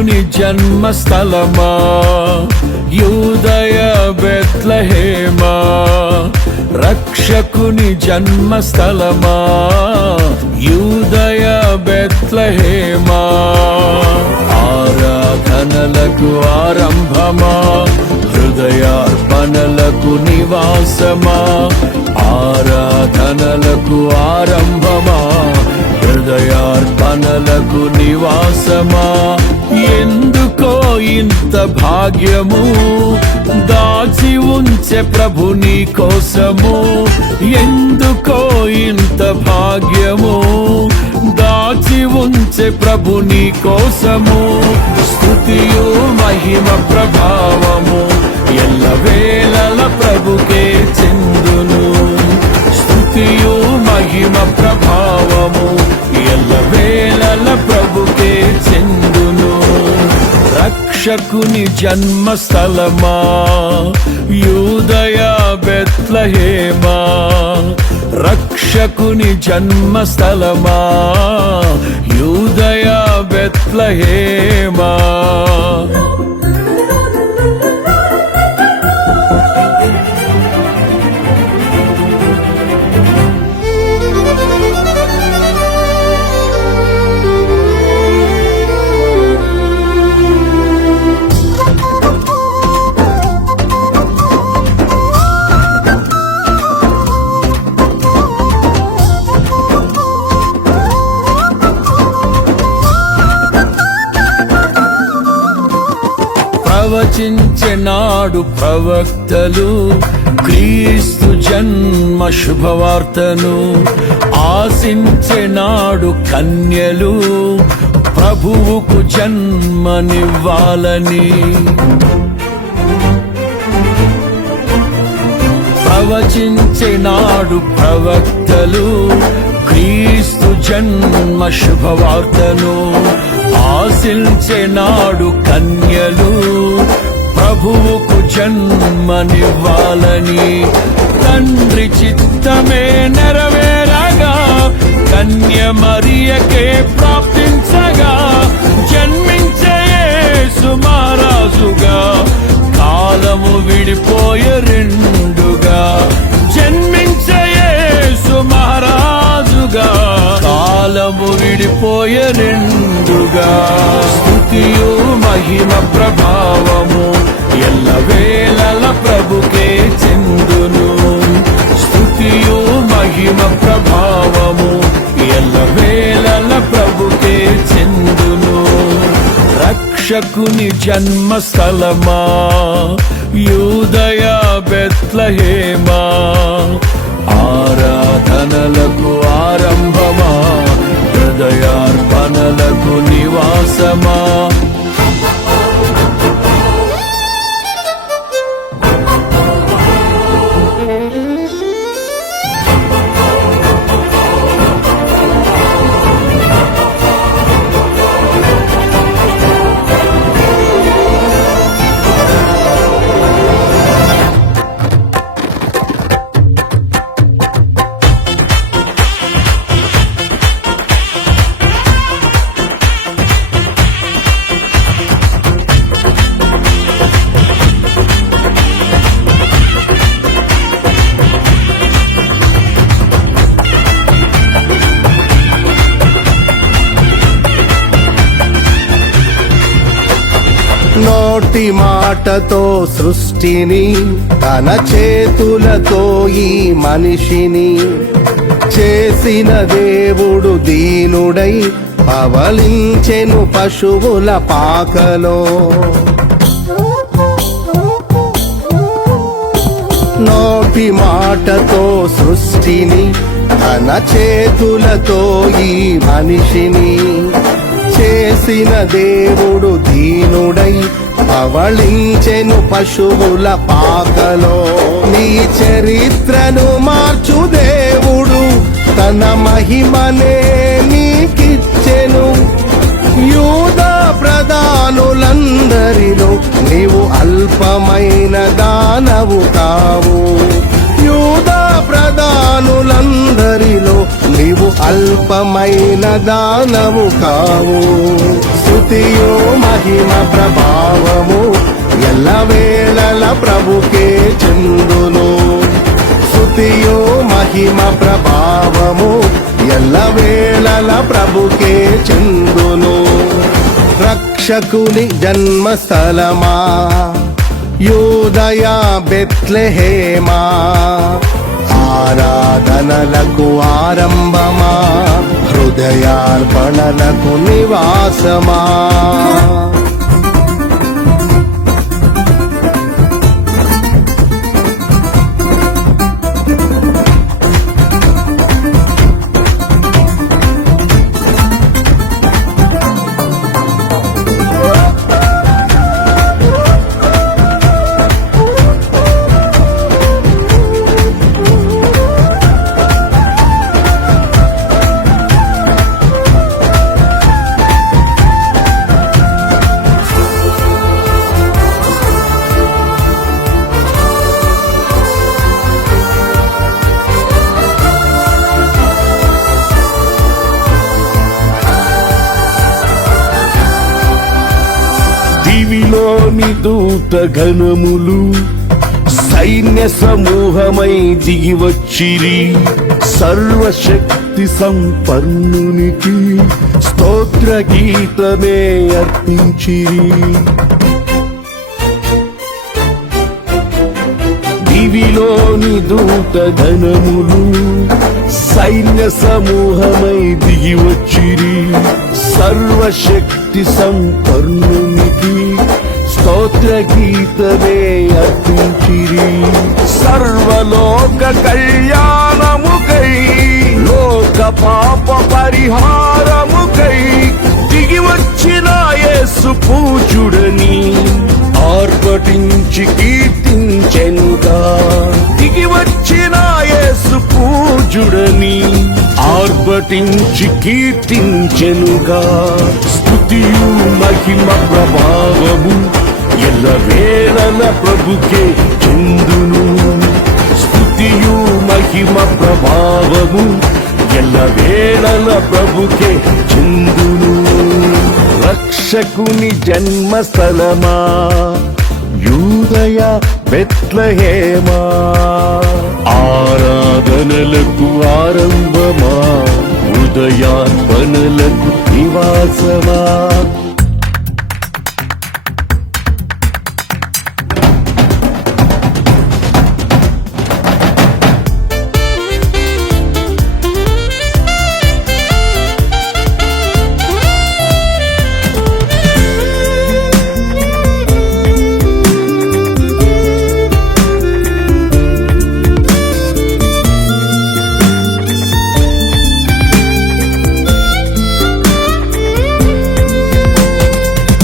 రక్షకుని జన్మస్థలమా యూదయ బెత్లెహేమా, రక్షకుని జన్మస్థలమా యూదయ బెత్లెహేమా. ఆరాధనలకు ఆరంభమా, హృదయార్పణలకు నివాసమా, ఆరాధనలకు ఆరంభమా, హృదయార్పణలకు నివాసమా. ఎందుకో ఇంత భాగ్యము దాచి ఉంచే ప్రభు నీ కోసము, ఎందుకో ఇంత భాగ్యము దాచి ఉంచే ప్రభు నీ కోసము. స్తుతియు మహిమ ప్రభావము ఎల్లవేళల ప్రభుకే చెందును, స్తుతియు మహిమ ప్రభావము ఎల్లవేళల ప్రభుకే చెందును. రక్షకుని జన్మస్థలమా యూదయ బెత్లెహేమా, రక్షకుని జన్మస్థలమా యూదయ బెత్లెహేమా. ప్రవచించెనాడు ప్రవక్తలు క్రీస్తు జన్మ శుభవార్తను, ఆశించెనాడు కన్యలు ప్రభువుకు జన్మనివ్వాలని. ప్రవచించెనాడు ప్రవక్తలు క్రీస్తు జన్మ శుభవార్తను, ఆశించెనాడు కన్యలు ప్రభువుకు జన్మనివ్వాలని. తండ్రి చిత్తమే నెరవేరగా కన్య మరియకే ప్రాప్తించగా, జన్మించే యేసు మహారాజుగా కాలము విడిపోయే రెండుగా, జన్మించే యేసు మహారాజుగా కాలము విడిపోయే రెండుగా. స్తుతియు మహిమ ప్రభావము ఎల్లవేళల ప్రభుకే చెందును, స్తుతియు మహిమ ప్రభావము ఎల్లవేళల ప్రభుకే చెందును. రక్షకుని జన్మస్థలమా యూదయ బెత్లెహేమా, ఆరాధనలకు ఆరంభమా, హృదయార్పణలకు నివాసమా. నోటి మాటతో సృష్టిని, తన చేతులతో ఈ మనిషిని చేసిన దేవుడు దీనుడై పవలించెను పశువుల పాకలో. నోటి మాటతో సృష్టిని, తన చేతులతో ఈ మనిషిని చేసిన దేవుడు దీనుడై పవళించెను పశువుల పాకలో. నీ చరిత్రను మార్చు దేవుడు తన మహిమనే నీకిచ్చెను. యూదా ప్రధానులందరిలో నీవు అల్పమైన దానవు కావు. యూదా ప్రధానులందరిలో నీ నీవు అల్పమైన దానము కావు. స్తుతియు మహిమ ప్రభావము ఎల్లవేళల ప్రభుకే చెందును. స్తుతియు మహిమ ప్రభావము ఎల్లవేళల ప్రభుకే చెందును. రక్షకుని జన్మస్థలమా యూదయ బెత్లెహేమా, ఆరాధనలకు ఆరంభమా, హృదయార్పణలకు నివాసమా. దివిలోని దూత గణములు సైన్య సమూహమై దిగి వచ్చిరి. సర్వశక్తి సంపన్నునికి స్తోత్ర గీతమే అర్పించిరి. దివిలోని దూత గణములు సైన్య సమూహమై దిగి వచ్చిరి. సర్వశక్తి సంపన్నునికి స్తోత్ర గీతమే అర్పించిరి. సర్వలోక కళ్యాణముకై లోక పాప పరిహారముకై దిగి వచ్చిన యేసు పూజుడని ఆర్భటించి కీర్తించెనుగా. దిగి వచ్చిన యేసు పూజుడని ఆర్భటించి కీర్తించెనుగా. స్తుతియు మహిమ ప్రభావము ఎల్లవేళల ప్రభుకే చెందును. స్తుతియు మహిమ ప్రభావము ఎల్లవేళల ప్రభుకే చెందును. రక్షకుని జన్మస్థలమా యూదయ బెత్లెహేమా, ఆరాధనలకు ఆరంభమా, హృదయార్పణలకు నివాసమా.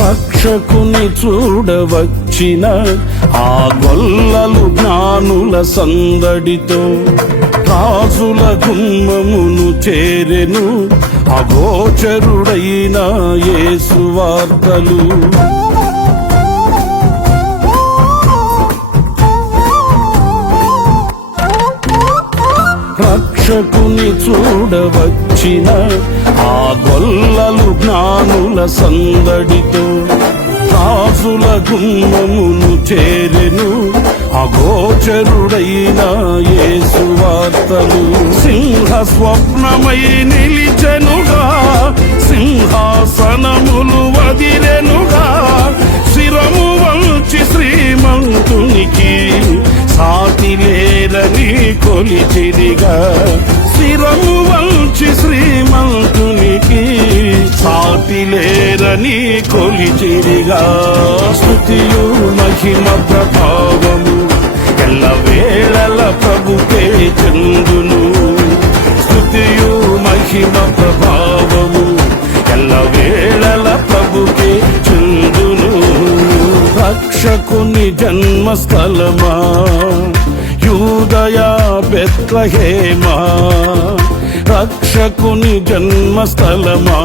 రక్షకుని చూడవచ్చిన ఆ గొల్లలు జ్ఞానుల సందడితో రాజుల గుమ్మమును చేరెను. అగోచరుడైన యేసు వార్తలు రక్షకుని చూడవచ్చిన ఆ గొల్లలు జ్ఞానుల సందడితో రాజుల గుమ్మమును చేరెను. అగోచరుడైన యేసు వార్తలు సింహ స్వప్నమై నిలిచెనుగా. సింహాసనములు వదిలెనుగా. శిరము వంచి శ్రీమంతునికి సాటి లేరని కొలిచిరిగా. శిరము వంచి శ్రీమంతునికి సాటి లేరని కొలిచిరిగా. స్తుతియు మహిమ ప్రభావము ఎల్లవేళల ప్రభుకే చెందును. స్తుతియు మహిమ ప్రభావము ఎల్లవేళల ప్రభుకే చెందును. రక్షకుని జన్మస్థలమా యూదయ బెత్లెహేమా, రక్షకుని జన్మస్థలమా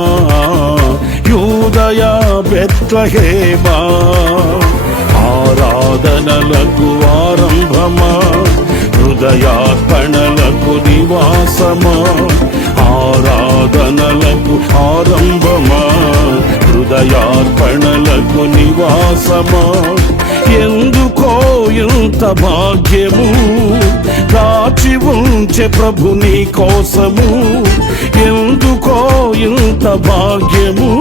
యూదయ బెత్లెహేమా, ఆరాధనలకు ఆరంభమా, హృదయార్పణలకు నివాసమా, ఆరాధనలకు ఆరంభమా, హృదయార్పణలకు నివాసమా. ఎందుకో ఇంత భాగ్యము దాచి ఉంచే ప్రభు నీ కోసము. ఎందుకో ఇంత భాగ్యము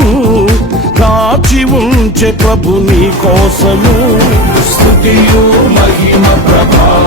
దాచి ఉంచే ప్రభు నీ కోసము. స్తుతియు మహిమ ప్రభావ